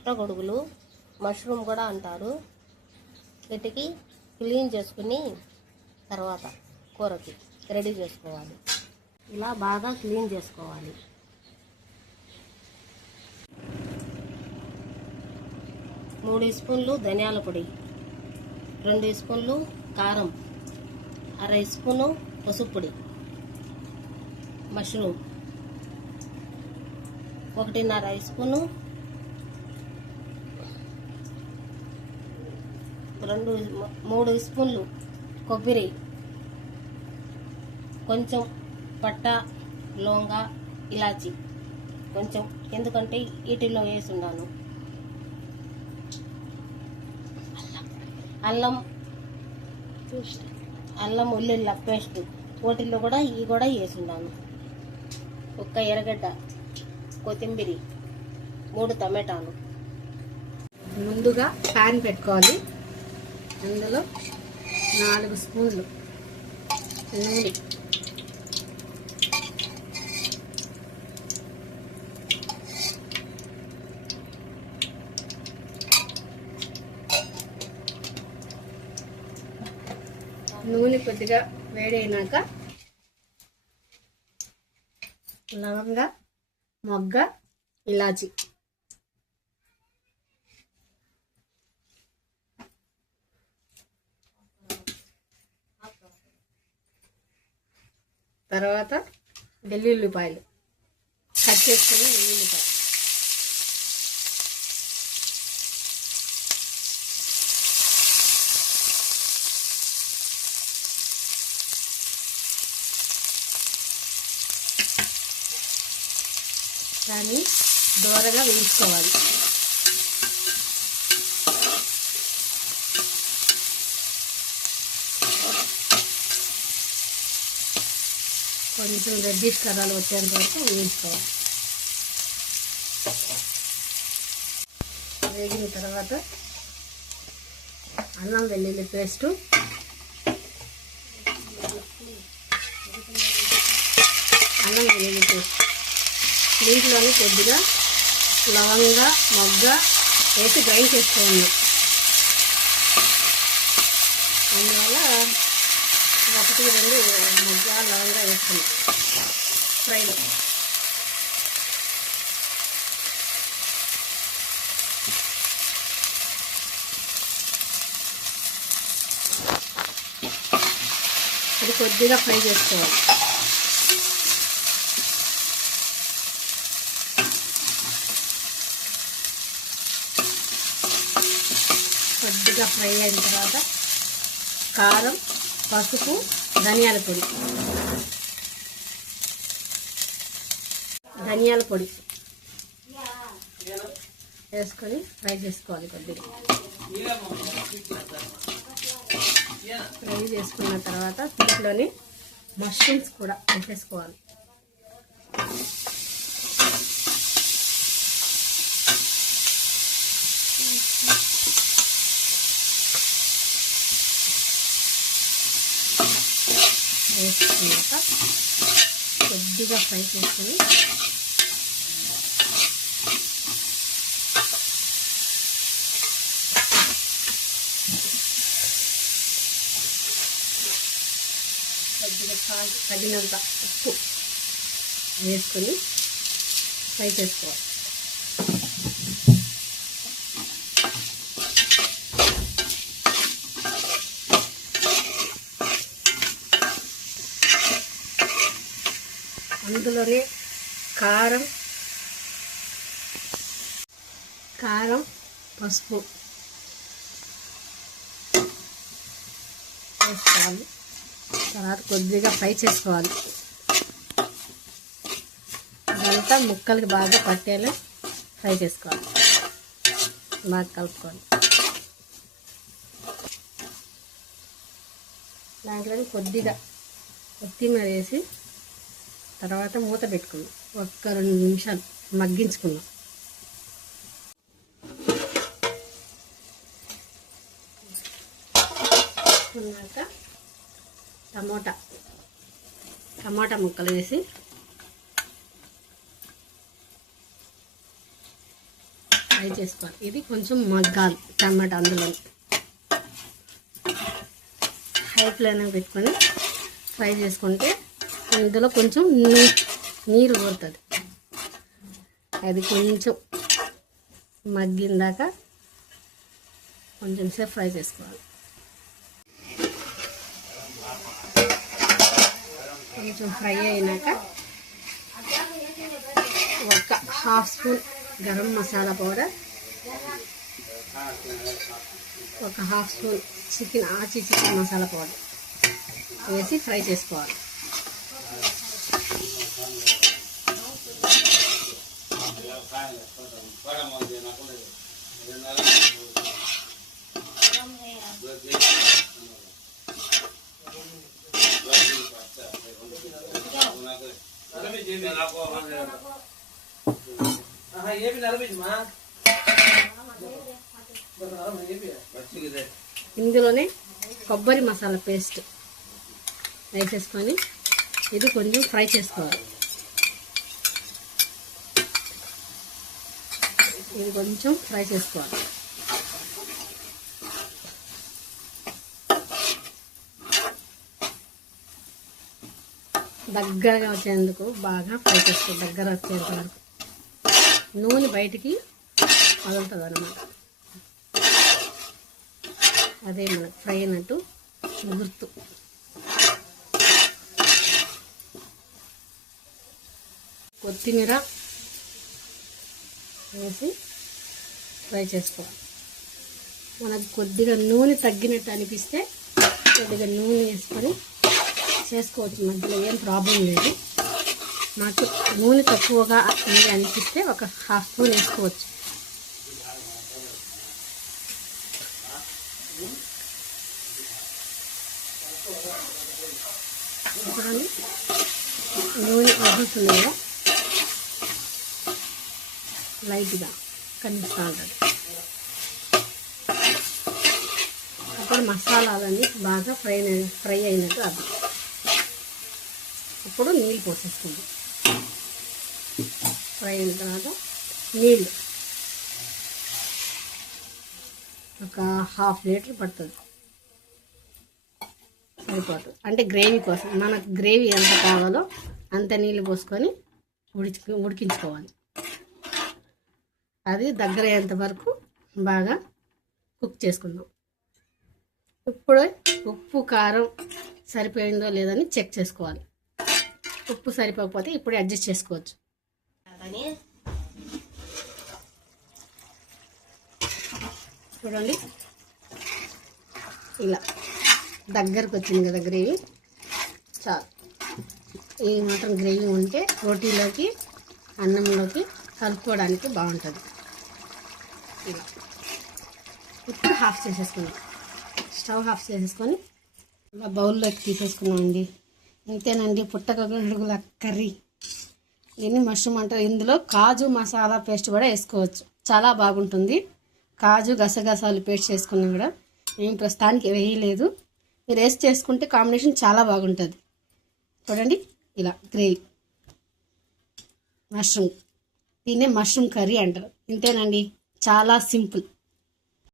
పుట్టగొడుగులు, మష్రూమ్ కూడా అంటారు. వీటికి క్లీన్ చేసుకుని తర్వాత కూరకి రెడీ చేసుకోవాలి. ఇలా బాగా క్లీన్ చేసుకోవాలి. మూడు స్పూన్లు ధనియాల పొడి, 2 స్పూన్లు కారం, అర స్పూను పసుపు పొడి, మష్రూమ్ 1.5 స్పూను, 3 స్పూన్లు కొబ్బరి, కొంచెం పట్ట, లవంగ, ఇలాచి కొంచెం, ఎందుకంటే వీటిల్లో వేసి ఉన్నాను. అల్లం ఉల్లిళ్ళ పేస్ట్ వాటిల్లో కూడా ఇవి కూడా వేసి ఉన్నాను. 1 ఎర్రగడ్డ, కొత్తిమీర, 3 టమాటాలు. ముందుగా ప్యాన్ పెట్టుకోవాలి. అందులో 4 స్పూన్లు నూనె, నూనె కొద్దిగా వేడైనాక లవంగ, మొగ్గ, ఇలాచి, తర్వాత వెల్లుల్లిపాయలు, కట్ చేసుకున్న వెల్లుల్లిపాయలు, దాన్ని దోరగా వేయించుకోవాలి. కొంచెం రెడ్డిష్ కలర్లు వచ్చేంత వరకు వేయించుకోవాలి. వేగిన తర్వాత అల్లం వెల్లుల్లి పేస్టు, అల్లం వెల్లుల్లి పేస్ట్ దీంట్లోనే కొద్దిగా లవంగ, మొగ్గ వేసి గ్రైండ్ చేసుకోండి. అందువల్ల 1-2 మొగ్గ, లవంగ వేసుకున్నాం ఫ్రైలో. అది కొద్దిగా ఫ్రై చేసుకోవాలి. కొద్దిగా ఫ్రై అయిన తర్వాత కారం, పసుపు, ధనియాల పొడి వేసుకొని ఫ్రై చేసుకోవాలి. కొద్దిగా ఫ్రై చేసుకున్న తర్వాత దీంట్లోని మష్రూమ్స్ కూడా వేసేసుకోవాలి. వేసుకున్నాక కొద్దిగా ఫ్రై చేసుకొని కొద్దిగా తగినంత ఉప్పు వేసుకొని ఫ్రై చేసుకోవాలి. అందులోనే కారం, పసుపు వేసుకోవాలి. తర్వాత కొద్దిగా ఫ్రై చేసుకోవాలి. అదంతా ముక్కలకి బాగా పట్టేలా ఫ్రై చేసుకోవాలి. బాగా కలుపుకోవాలి. దాంట్లో కొద్దిగా కొత్తిమీర వేసి తర్వాత మూత పెట్టుకున్నాం. 1-2 నిమిషాలు మగ్గించుకున్నాం. టమాటా ముక్కలు వేసి ఫ్రై చేసుకోవాలి. ఇది కొంచెం మగ్గాలి టమాటా అందులో. హై ఫ్లేమ్ పెట్టుకొని ఫ్రై చేసుకుంటే ఇందులో కొంచెం నీరు పోతుంది. అది కొంచెం మగ్గిందాక కొంచెం సేపు ఫ్రై చేసుకోవాలి. కొంచెం ఫ్రై అయినాక ఒక half spoon garam masala powder, ఒక half spoon chicken masala powder వేసి ఫ్రై చేసుకోవాలి. ఇందులోనే కొబ్బరి మసాలా పేస్ట్ వేసేసుకొని ఇది కొంచెం ఫ్రై చేసుకోవాలి. ఇది కొంచెం ఫ్రై చేసుకోవాలి. దగ్గరగా వచ్చేందుకు బాగా ఫ్రై చేసుకోవాలి. దగ్గర వచ్చేంత వరకు నూనె బయటికి వదులుతుంది అన్నమాట. అదే మనకు ఫ్రై అయినట్టు గుర్తు. కొత్తిమీర వేసి ఫ్రై చేసుకోవాలి. మనకు కొద్దిగా నూనె తగ్గినట్టు అనిపిస్తే కొద్దిగా నూనె వేసుకొని చేసుకోవచ్చు, మధ్యలో ఏం ప్రాబ్లం లేదు. నాకు నూనె తక్కువగా ఉంది అనిపిస్తే ఒక హాఫ్ స్పూన్ వేసుకోవచ్చు. చూడండి నూనె వదులుతుంది కదా, లైట్గా కనిపిస్తూ ఉంటుంది. అప్పుడు మసాలాలన్నీ బాగా ఫ్రై అయినట్టు అది. ఇప్పుడు నీళ్ళు పోసేసుకుంది. ఫ్రై అయిన తర్వాత నీళ్ళు ఒక హాఫ్ లీటర్ పడుతుంది, సరిపోతుంది. అంటే గ్రేవీ కోసం మనకు గ్రేవీ ఎంత కావాలో అంత నీళ్ళు పోసుకొని ఉడికించుకోవాలి. అది దగ్గర అయ్యేంత వరకు బాగా కుక్ చేసుకుందాం. ఇప్పుడు ఉప్పు కారం సరిపోయిందో లేదని చెక్ చేసుకోవాలి. ఉప్పు సరిపోకపోతే ఇప్పుడు అడ్జస్ట్ చేసుకోవచ్చు. చూడండి ఇలా దగ్గరకు వచ్చింది కదా గ్రేవీ. చాలు, ఈ మాత్రం గ్రేవీ ఉంటే రోటీలోకి అన్నంలోకి కలుపుకోవడానికి బాగుంటుంది. ఇలా ఇప్పుడు హాఫ్ చేసేసుకున్నాం. స్టవ్ ఆఫ్ చేసేసుకొని ఇలా బౌల్లోకి తీసేసుకున్నామండి. ఇంతేనండి పుట్టగొడుగుల కర్రీ. దీన్ని మష్రూమ్ అంటారు. ఇందులో కాజు మసాలా పేస్ట్ కూడా వేసుకోవచ్చు, చాలా బాగుంటుంది. కాజు గసగసాలు పేస్ట్ చేసుకున్నా కూడా ఏం ప్రస్తుతానికి వేయలేదు. మీరు వేసి చేసుకుంటే కాంబినేషన్ చాలా బాగుంటుంది. చూడండి ఇలా గ్రేవీ మష్రూమ్, దీన్నే మష్రూమ్ కర్రీ అంటారు. ఇంతేనండి, చాలా సింపుల్.